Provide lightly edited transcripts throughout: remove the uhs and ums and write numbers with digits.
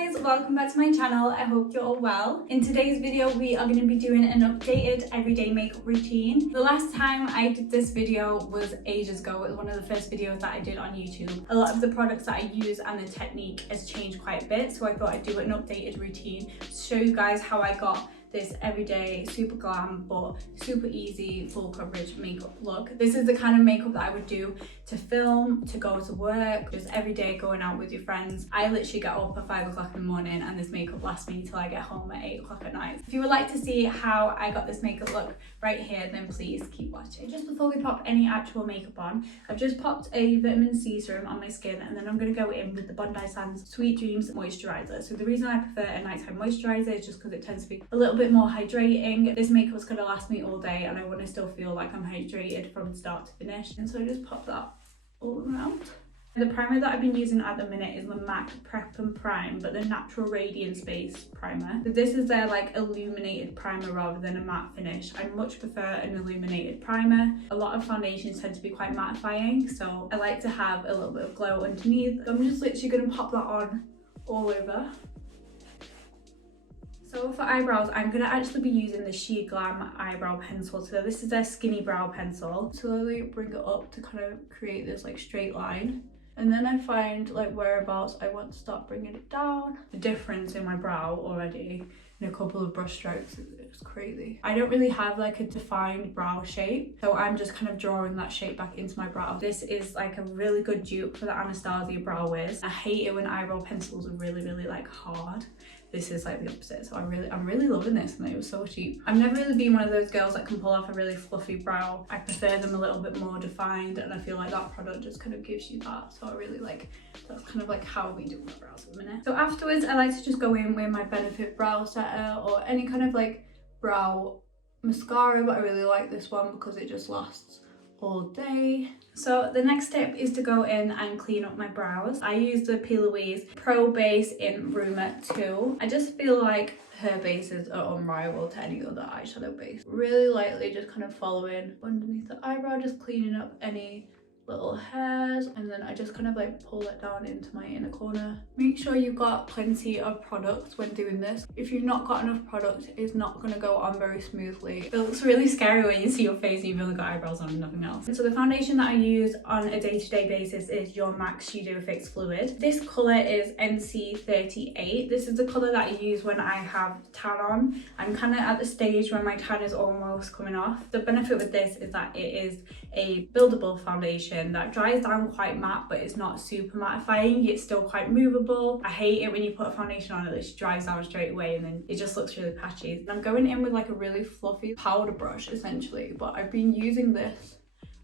guys, welcome back to my channel. I hope you're all well. In today's video we are going to be doing an updated everyday makeup routine. The last time I did this video was ages ago. It was one of the first videos that I did on YouTube. A lot of the products that I use and the technique has changed quite a bit, so I thought I'd do an updated routine to show you guys how I got this everyday super glam but super easy full coverage makeup look. This is the kind of makeup that I would do to film, to go to work, just every day going out with your friends. I literally get up at 5 o'clock in the morning and this makeup lasts me till I get home at 8 o'clock at night. If you would like to see how I got this makeup look right here, then please keep watching. Just before we pop any actual makeup on, I've just popped a vitamin C serum on my skin, and then I'm going to go in with the Bondi Sweet Dreams Moisturiser. So the reason I prefer a nighttime moisturiser is just because it tends to be a little bit more hydrating. This makeup's going to last me all day and I want to still feel like I'm hydrated from start to finish, and so I just pop that all around. The primer that I've been using at the minute is the MAC Prep and Prime, but the Natural Radiance Base primer. So this is their like illuminated primer rather than a matte finish. I much prefer an illuminated primer. A lot of foundations tend to be quite mattifying, so I like to have a little bit of glow underneath. So I'm just literally going to pop that on all over. So for eyebrows, I'm going to actually be using the SheGlam eyebrow pencil. So this is their skinny brow pencil. Slowly bring it up to kind of create this like straight line. And then I find like whereabouts I want to start bringing it down. The difference in my brow already in a couple of brush strokes is crazy. I don't really have like a defined brow shape, so I'm just kind of drawing that shape back into my brow. This is like a really good dupe for the Anastasia Brow Wiz. I hate it when eyebrow pencils are really like hard. This is like the opposite, so I'm really loving this, and it was so cheap. I've never really been one of those girls that can pull off a really fluffy brow. I prefer them a little bit more defined, and I feel like that product just kind of gives you that. So I really like, that's kind of like how I've been doing my brows at the minute. So afterwards, I like to just go in with my Benefit brow setter or any kind of like brow mascara, but I really like this one because it just lasts all day. So the next step is to go in and clean up my brows. I use the Plouise Pro Base in Rumour 2. I just feel like her bases are unrivaled to any other eyeshadow base. Really lightly just kind of following underneath the eyebrow, just cleaning up any little hairs, and then I just kind of like pull it down into my inner corner. Make sure you've got plenty of products when doing this. If you've not got enough product, it's not going to go on very smoothly. It looks really scary when you see your face and you've only got eyebrows on and nothing else. And so the foundation that I use on a day-to-day basis is your MAC Shadow Fix Fluid. This colour is NC38. This is the colour that I use when I have tan on. I'm kind of at the stage where my tan is almost coming off. The benefit with this is that it is a buildable foundation that dries down quite matte, but it's not super mattifying. It's still quite movable. I hate it when you put a foundation on it that just dries down straight away and then it just looks really patchy. And I'm going in with like a really fluffy powder brush essentially, but I've been using this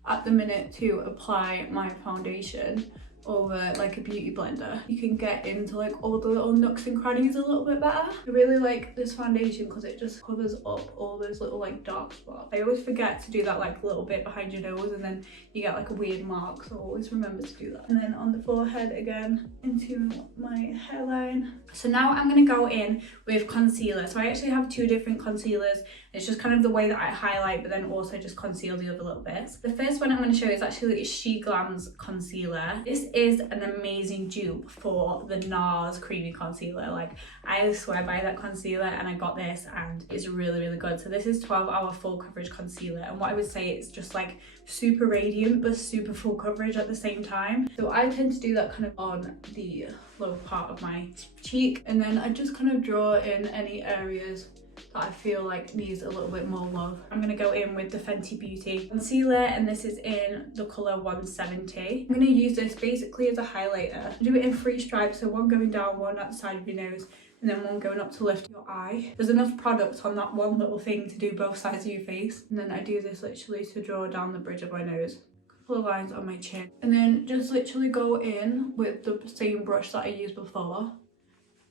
at the minute to apply my foundation over like a beauty blender. You can get into like all the little nooks and crannies a little bit better. I really like this foundation because it just covers up all those little like dark spots. I always forget to do that like little bit behind your nose, and then you get like a weird mark, so always remember to do that. And then on the forehead again, into my hairline. So now I'm going to go in with concealer. So I actually have two different concealers. It's just kind of the way that I highlight, but then also just conceal the other little bits. The first one I'm going to show is actually SheGlam's concealer. This is an amazing dupe for the NARS creamy concealer. Like, I swear by that concealer, and I got this and it's really good. So this is 12-hour full coverage concealer, and what I would say it's just like super radiant but super full coverage at the same time. So I tend to do that kind of on the lower part of my cheek, and then I just kind of draw in any areas that I feel like needs a little bit more love. I'm going to go in with the Fenty Beauty concealer, and this is in the colour 170. I'm going to use this basically as a highlighter. I do it in 3 stripes, so one going down, one at the side of your nose, and then one going up to lift your eye. There's enough product on that one little thing to do both sides of your face, and then I do this literally to draw down the bridge of my nose. Couple of lines on my chin, and then just literally go in with the same brush that I used before,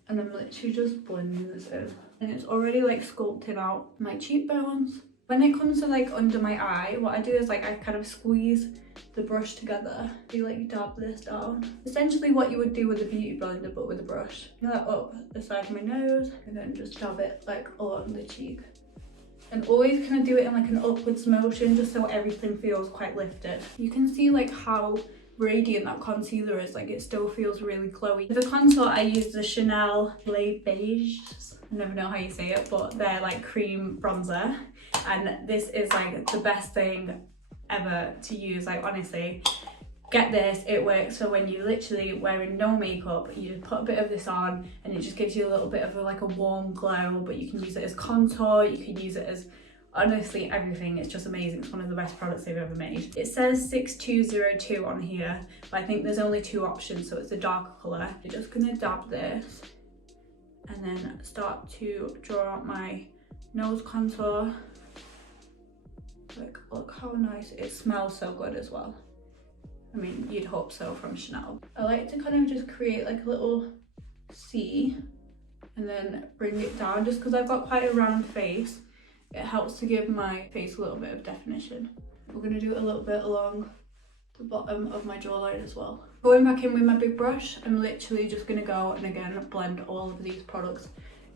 and then literally just blending this in. And it's already like sculpting out my cheekbones. When it comes to like under my eye, what I do is like I kind of squeeze the brush together. You like dab this down. Essentially what you would do with a beauty blender, but with a brush. You know, like up the side of my nose, and then just dab it like along the cheek. And always kind of do it in like an upwards motion, just so everything feels quite lifted. You can see like how radiant that concealer is. Like, it still feels really glowy. For the contour, I use the Chanel Beiges. I never know how you say it, but they're like cream bronzer, and this is like the best thing ever to use. Like, honestly, get this. It works for when you're literally wearing no makeup. You just put a bit of this on and it just gives you a little bit of like a warm glow, but you can use it as contour, you can use it as honestly everything. It's just amazing. It's one of the best products they've ever made. It says 6202 on here, but I think there's only 2 options, so it's a darker colour. I'm just gonna dab this and then start to draw out my nose contour. Like, look how nice. It smells so good as well. I mean, you'd hope so from Chanel. I like to kind of just create like a little C and then bring it down, just because I've got quite a round face. It helps to give my face a little bit of definition. We're going to do a little bit along the bottom of my jawline as well. Going back in with my big brush, I'm literally just going to go and again blend all of these products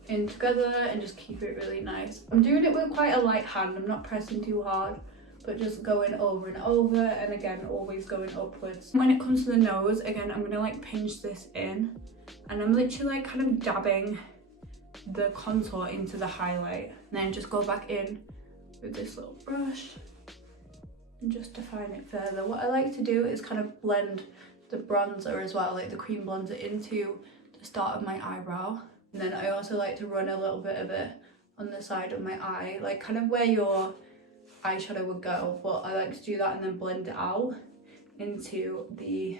in together and just keep it really nice. I'm doing it with quite a light hand. I'm not pressing too hard, but just going over and over, and again always going upwards. When it comes to the nose, again I'm going to like pinch this in, and I'm literally like kind of dabbing the contour into the highlight, and then just go back in with this little brush and just define it further. What I like to do is kind of blend the bronzer as well, like the cream bronzer, into the start of my eyebrow, and then I also like to run a little bit of it on the side of my eye, like kind of where your eyeshadow would go, but I like to do that and then blend it out into the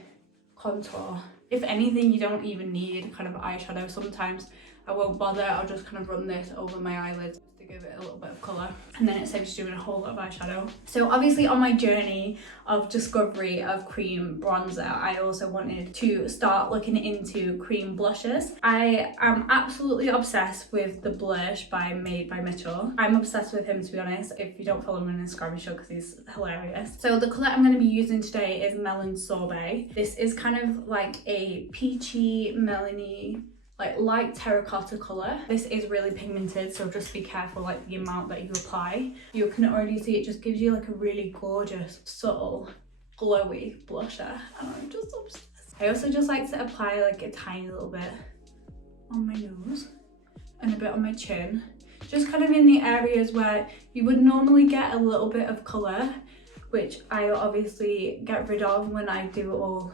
contour. If anything, you don't even need kind of eyeshadow. Sometimes I won't bother, I'll just kind of run this over my eyelids to give it a little bit of colour, and then it saves you doing a whole lot of eyeshadow. So obviously on my journey of discovery of cream bronzer, I also wanted to start looking into cream blushes. I am absolutely obsessed with the Blursh by Made by Mitchell. I'm obsessed with him, to be honest. If you don't follow him on Instagram, you should, because he's hilarious. So the colour I'm going to be using today is Melon Sorbet. This is kind of like a peachy, melony, like light terracotta colour. This is really pigmented, so just be careful like the amount that you apply. You can already see it just gives you like a really gorgeous, subtle, glowy blusher, and I'm just obsessed. I also just like to apply like a tiny little bit on my nose and a bit on my chin, just kind of in the areas where you would normally get a little bit of colour, which I obviously get rid of when I do all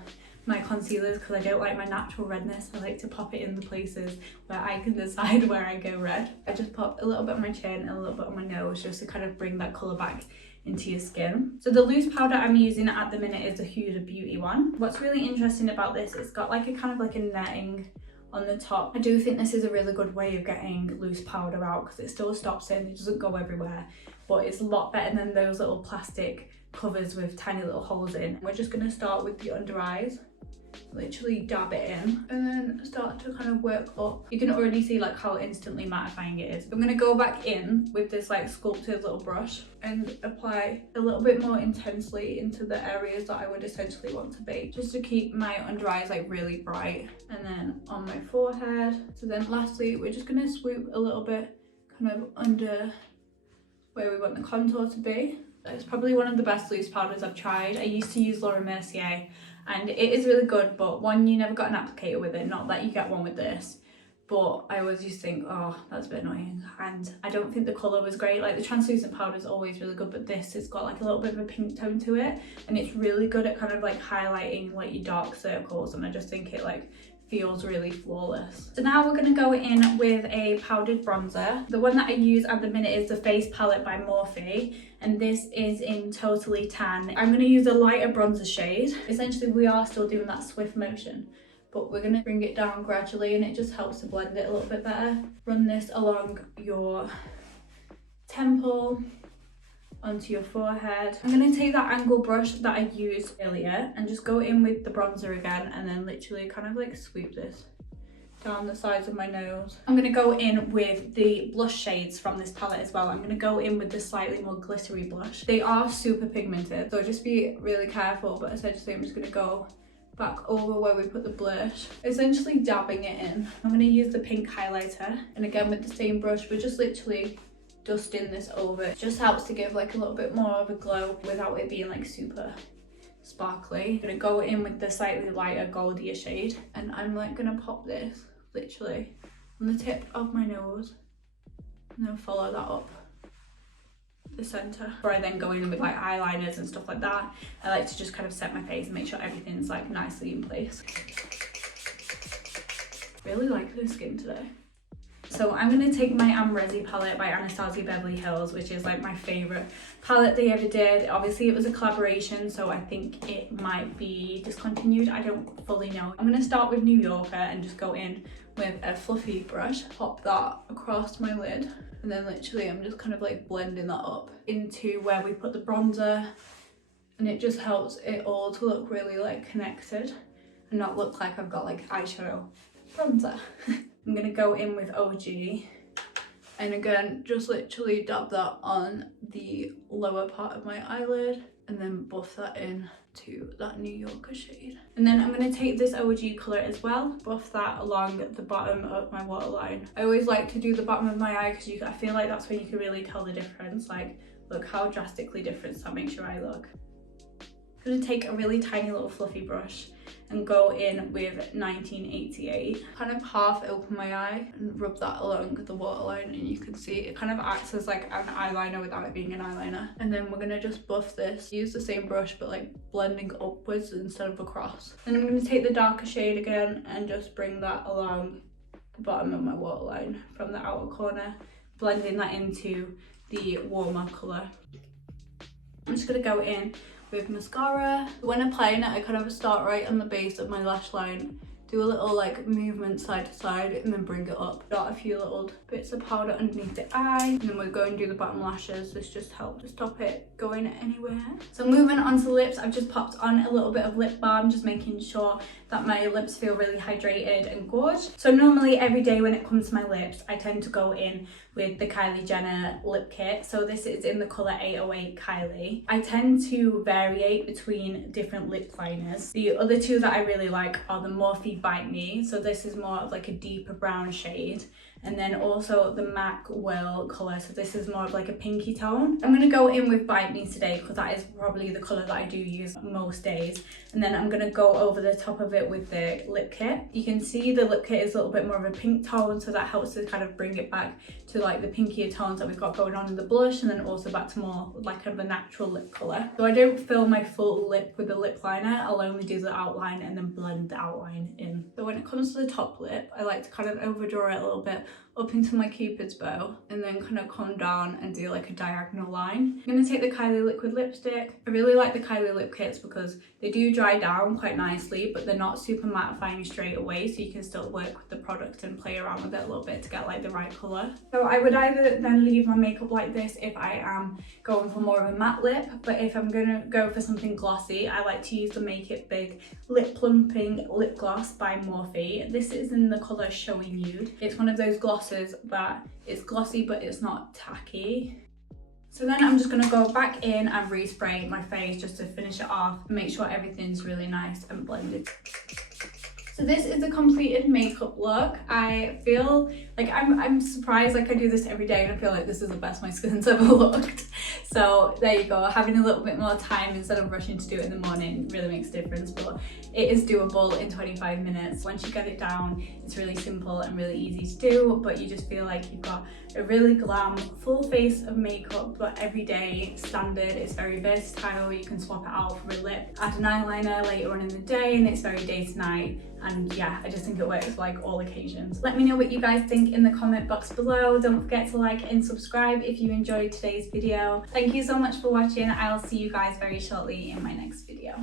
my concealers, because I don't like my natural redness. I like to pop it in the places where I can decide where I go red. I just pop a little bit on my chin and a little bit on my nose, just to kind of bring that colour back into your skin. So the loose powder I'm using at the minute is the Huda Beauty one. What's really interesting about this, it's got like a kind of like a netting on the top. I do think this is a really good way of getting loose powder out, because it still stops it and it doesn't go everywhere, but it's a lot better than those little plastic covers with tiny little holes in. We're just going to start with the under eyes. Literally dab it in and then start to kind of work up. You can already see like how instantly mattifying it is. I'm going to go back in with this like sculpted little brush and apply a little bit more intensely into the areas that I would essentially want to be, just to keep my under eyes like really bright, and then on my forehead. So then lastly, we're just going to swoop a little bit kind of under where we want the contour to be. It's probably one of the best loose powders I've tried. I used to use Laura Mercier, and it is really good, but one, you never got an applicator with it, not that you get one with this, but I always used to think, oh, that's a bit annoying, and I don't think the colour was great. Like the translucent powder is always really good, but this has got like a little bit of a pink tone to it, and it's really good at kind of like highlighting like your dark circles, and I just think it like feels really flawless. So now we're going to go in with a powdered bronzer. The one that I use at the minute is the Face Palette by Morphe, and this is in Totally Tan. I'm going to use a lighter bronzer shade. Essentially we are still doing that swift motion, but we're going to bring it down gradually, and it just helps to blend it a little bit better. Run this along your temple, onto your forehead. I'm going to take that angle brush that I used earlier and just go in with the bronzer again, and then literally kind of like sweep this down the sides of my nose. I'm going to go in with the blush shades from this palette as well. I'm going to go in with the slightly more glittery blush. They are super pigmented, so just be really careful, but essentially I'm just going to go back over where we put the blush, essentially dabbing it in. I'm going to use the pink highlighter, and again with the same brush, we're just literally dusting this over. It just helps to give like a little bit more of a glow without it being like super sparkly. I'm gonna go in with the slightly lighter goldier shade, and I'm like gonna pop this literally on the tip of my nose and then follow that up the center. Before I then go in with like eyeliners and stuff like that, I like to just kind of set my face and make sure everything's like nicely in place. Really like this skin today. So I'm going to take my Amrezi palette by Anastasia Beverly Hills, which is like my favourite palette they ever did. Obviously it was a collaboration, so I think it might be discontinued. I don't fully know. I'm going to start with New Yorker and just go in with a fluffy brush, pop that across my lid, and then literally I'm just kind of like blending that up into where we put the bronzer, and it just helps it all to look really like connected and not look like I've got like eyeshadow bronzer. I'm gonna go in with OG, and again just literally dab that on the lower part of my eyelid and then buff that in to that New Yorker shade. And then I'm gonna take this OG colour as well, buff that along the bottom of my waterline. I always like to do the bottom of my eye because I feel like that's when you can really tell the difference. Like, look how drastically different that makes your eye look. I'm gonna take a really tiny little fluffy brush and go in with 1988. Kind of half open my eye and rub that along the waterline, and you can see it kind of acts as like an eyeliner without it being an eyeliner. And then we're gonna just buff this, use the same brush but like blending upwards instead of across. Then I'm gonna take the darker shade again and just bring that along the bottom of my waterline from the outer corner, blending that into the warmer colour. I'm just gonna go in with mascara. When applying it, I kind of start right on the base of my lash line, do a little like movement side to side, and then bring it up. Dot a few little bits of powder underneath the eye, and then we're going to do the bottom lashes. This just helps to stop it going anywhere. So moving on to lips, I've just popped on a little bit of lip balm, just making sure that my lips feel really hydrated and gorgeous. So normally every day when it comes to my lips, I tend to go in with the Kylie Jenner lip kit. So this is in the colour 808 Kylie. I tend to variate between different lip liners. The other two that I really like are the Morphe Bite Me. So this is more of like a deeper brown shade. And then also the MAC Well colour, so this is more of like a pinky tone. I'm going to go in with Bite Me today because that is probably the colour that I do use most days. And then I'm going to go over the top of it with the lip kit. You can see the lip kit is a little bit more of a pink tone, so that helps to kind of bring it back to like the pinkier tones that we've got going on in the blush, and then also back to more like kind of a natural lip colour. So I don't fill my full lip with the lip liner, I'll only do the outline and then blend the outline in. So when it comes to the top lip, I like to kind of overdraw it a little bit up into my Cupid's bow and then kind of come down and do like a diagonal line. I'm going to take the Kylie liquid lipstick. I really like the Kylie lip kits because they do dry down quite nicely, but they're not super mattifying straight away, so you can still work with the product and play around with it a little bit to get like the right colour. So I would either then leave my makeup like this if I am going for more of a matte lip, but if I'm going to go for something glossy, I like to use the Make It Big Lip Plumping Lip Gloss by Morphe. This is in the colour Showy Nude. It's one of those glosses that is glossy but it's not tacky. So then I'm just going to go back in and respray my face just to finish it off and make sure everything's really nice and blended. So this is a completed makeup look. I feel like I'm surprised, like I do this every day and I feel like this is the best my skin's ever looked. So there you go, having a little bit more time instead of rushing to do it in the morning really makes a difference, but it is doable in 25 minutes. Once you get it down, it's really simple and really easy to do, but you just feel like you've got a really glam full face of makeup, but everyday standard. It's very versatile, you can swap it out for a lip, add an eyeliner later on in the day, and it's very day to night. And yeah, I just think it works for like all occasions. Let me know what you guys think in the comment box below. Don't forget to like and subscribe if you enjoyed today's video. Thank you so much for watching. I'll see you guys very shortly in my next video.